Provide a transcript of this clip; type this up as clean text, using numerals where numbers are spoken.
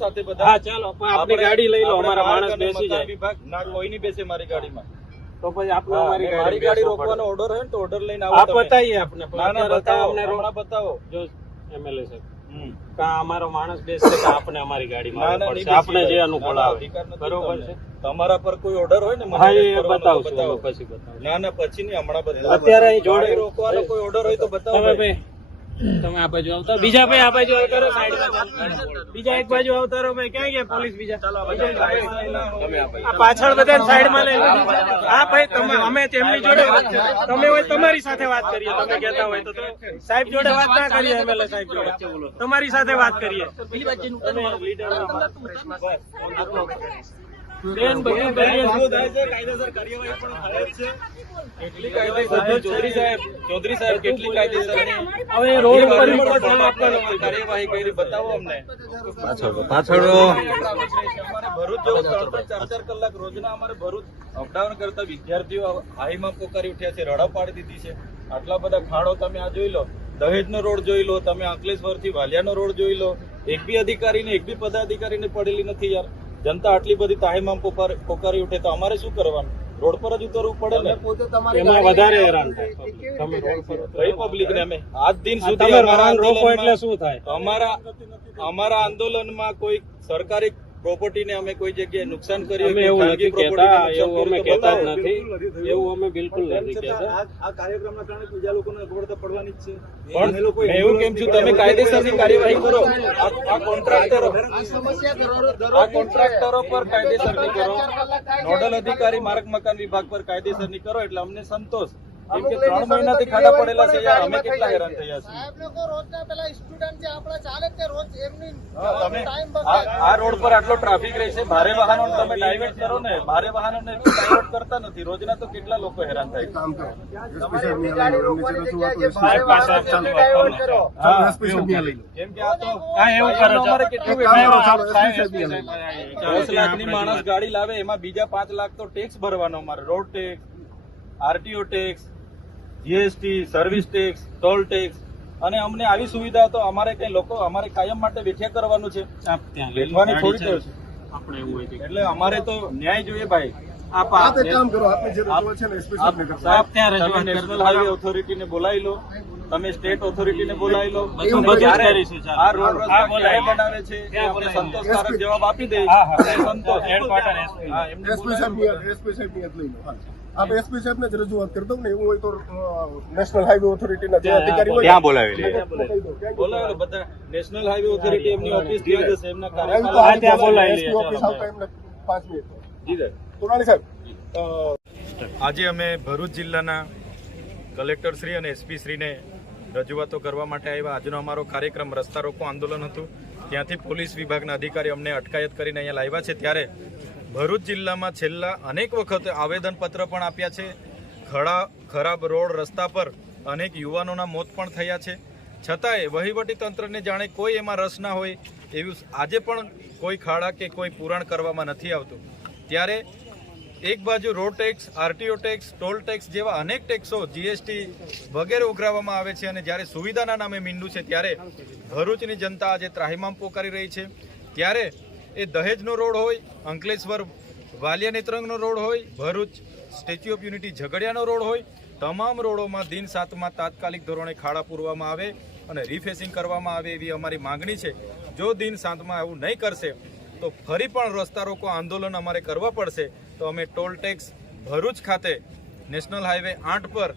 સાથે બધા હા ચાલો આપણી ગાડી લઈ લો, અમારા માણસ બેસી જાય. વિભાગ ના કોઈ નહીં બેસે મારી ગાડીમાં. તો પછી આપણે મારી ગાડી રોકવાનો ઓર્ડર હોય ને તો ઓર્ડર લઈને આવો. આપ બતાવીએ આપણે. ના ના બતાવો, અમને હમણાં બતાવો. જો એમએલએ સાહેબ કા અમારો માણસ બેસે કે આપણે અમારી ગાડીમાં ના, આવવું ના, પડશે. આપણે જે અનુકૂળ આવે અધિકાર નથી બરોબર તમને. છે. તમારા પર કોઈ ઓર્ડર હોય ને મને હા એ કરવાનો તો બતાવશું બતાવો. પછી બતાવો. ના ના પછી નહીં, હમણાં બતાવો. અત્યારે અહીં જોડે ગાડી રોકવાનો કોઈ ઓર્ડર હોય તો બતાવો તમે ભાઈ. ભાઈ તમે આ બાજુ આવતા, બીજા ભાઈ આ બાજુ આવતા રહો, સાઈડમાં બીજા એક બાજુ આવતા રહો ભાઈ. ક્યાં ગયા પોલીસ બીજા? આ પાછળ બધા સાઈડમાં લઈ લો. હા ભાઈ તમે અમે તેમની જોડે વાત કરીએ. તમે હોય તમારી સાથે વાત કરીએ. તમે કહેતા હોય તો સાહેબ જોડે વાત ના કરીએ. એમએલએ સાહેબ જોડે તમારી સાથે વાત કરીએ. બેન બધી કરીએ શું થાય છે? કાયદેસર કાર્યવાહી પણ થાય જ છે. કેટલી કાયદેસર ચૌધરી સાહેબ કેટલી કાયદેસર હવે રોડ પર કાર્યવાહી કરી બતાવો અમને. પાછળ અમારે ભરૂચ જેવું 3-4 કલાક રોજના અમારે ભરૂચ અપડાઉન કરતા વિદ્યાર્થીઓ હાઈમાં પોકારી ઉઠ્યા છે, રડા પાડી દીધી છે. આટલા બધા ખાડો તમે આ જોઈ લો, દહેજનો રોડ જોઈ લો, તમે અંકલેશ્વર થી વાલિયાનો રોડ જોઈ લો. એક બી અધિકારીને એક બી પદાધિકારીને પડેલી નથી યાર. જનતા આટલી બધી તાહીમાં પોકારી ઉઠે તો અમારે શું કરવાનું? રોડ પર જ ઉતરવું પડે ને. એમાં વધારે હેરાન થાય તમે રોડ પર કઈ પબ્લિક ને અમે આજ દિન સુધી તમે અમારા વાહન રોકો એટલે આંદોલનમાં શું થાય? અમારા આંદોલનમાં કોઈ સરકારી પ્રોપર્ટીને અમે કોઈ જગ્યાએ નુકસાન કર્યું અમે એવું નથી કહેતા, એવું અમે કહેતા જ નથી. એવું અમે બિલકુલ નથી કહેતા. આ કાર્યક્રમના કારણે બીજા લોકોને અગવડતા પડવાની જ છે. પણ મેં એવું કેમ છું, તમે કાયદેસરની કાર્યવાહી કરો. આ કોન્ટ્રાક્ટરો પર કાયદેસરની કરો. નોડલ અધિકારી માર્ગ મકાન વિભાગ પર કાયદેસરની કરો એટલે અમને સંતોષ. કેમ કે 3 મહિનાથી ખાડા પડેલા છે યાર. અમે કેટલા હેરાન થયા છે. આ રોડ પર આટલો ટ્રાફિક રહે છે, ભારે વાહનો તમે ડાયવર્ટ કરો ને. ભારે વાહનોને ડાયવર્ટ કરતા નથી. રોજના તો કેટલા લોકો હેરાન થાય છે. કેમ કે આ તો અમારે કેટલું 10 લાખની માણસ ગાડી લાવે, એમાં બીજા 5 લાખ તો ટેક્સ ભરવાનો અમારે. Road tax, RTO tax, GST, service tax, toll tax. અને અમને આવી સુવિધા તો અમારે કઈ લોકો અમારે કાયમ માટે વેઠ્યા કરવાનું છે, લેવાની થોડી છે. એટલે અમારે તો ન્યાય જોઈએ ભાઈ. નેશનલ હાઈવે ઓથોરિટીને બોલાવી લો, તમે સ્ટેટ ઓથોરિટીને બોલાવી લો. આ રોડ રસ્તા ક્યારે બનાવે છે એ આપણે સંતોષકારક જવાબ આપી દે. સંતોષ આપ એસપી સાહેબ ને જ રજૂઆત કરી દઉં ને. એવું હોય તો નેશનલ હાઈવે ઓથોરિટીના જે અધિકારી હોય ત્યાં બોલાવી બધા. નેશનલ હાઈવે ઓથોરિટી એમની ઓફિસ ત્યાં જશે, એમના કાર્યક્રમ ઓફિસ આવતા એમને 5 મિનિટ. સોનાલી સાહેબ, આજે અમે ભરૂચ જિલ્લાના કલેક્ટર શ્રી અને એસપી શ્રીને રજૂઆતો કરવા માટે આવ્યા. આજનો અમારો કાર્યક્રમ રસ્તા રોકો આંદોલન હતું. ત્યાંથી પોલીસ વિભાગના અધિકારી અમને અટકાયત કરીને અહીંયા લાવ્યા છે. ત્યારે ભરૂચ જિલ્લામાં છેલ્લા અનેક વખત આવેદનપત્ર પણ આપ્યા છે. ખરાબ રોડ રસ્તા પર અનેક યુવાનોના મોત પણ થયા છે. છતાંય વહીવટી તંત્રને જાણે કોઈ એમાં રસ ના હોય એવું આજે પણ કોઈ ખાડા કે કોઈ પુરાણ કરવામાં નથી આવતું. ત્યારે એક બાજુ road tax, RTO tax, toll tax જેવા અનેક ટેક્સો, જીએસટી વગેરે ઉઘરાવવામાં આવે છે અને જ્યારે સુવિધાના નામે મીંડું છે ત્યારે ભરૂચની જનતા આજે ત્રાહિમામ પોકારી રહી છે. ત્યારે એ દહેજનો રોડ હોય, અંકલેશ્વર વાલિયા નેત્રંગનો રોડ હોય, ભરૂચ સ્ટેચ્યુ ઓફ યુનિટી ઝઘડિયાનો રોડ હોય, તમામ રોડોમાં દિન 7માં તાત્કાલિક ધોરણે ખાડા પૂરવામાં આવે અને રિફેસિંગ કરવામાં આવે એવી અમારી માંગણી છે. જો દિન 7માં એવું નહીં કરશે તો ફરી પણ રસ્તા રોકો આંદોલન અમારે કરવા પડશે. તો અમે ટોલ ટેક્સ ભરૂચ ખાતે નેશનલ હાઈવે 8 પર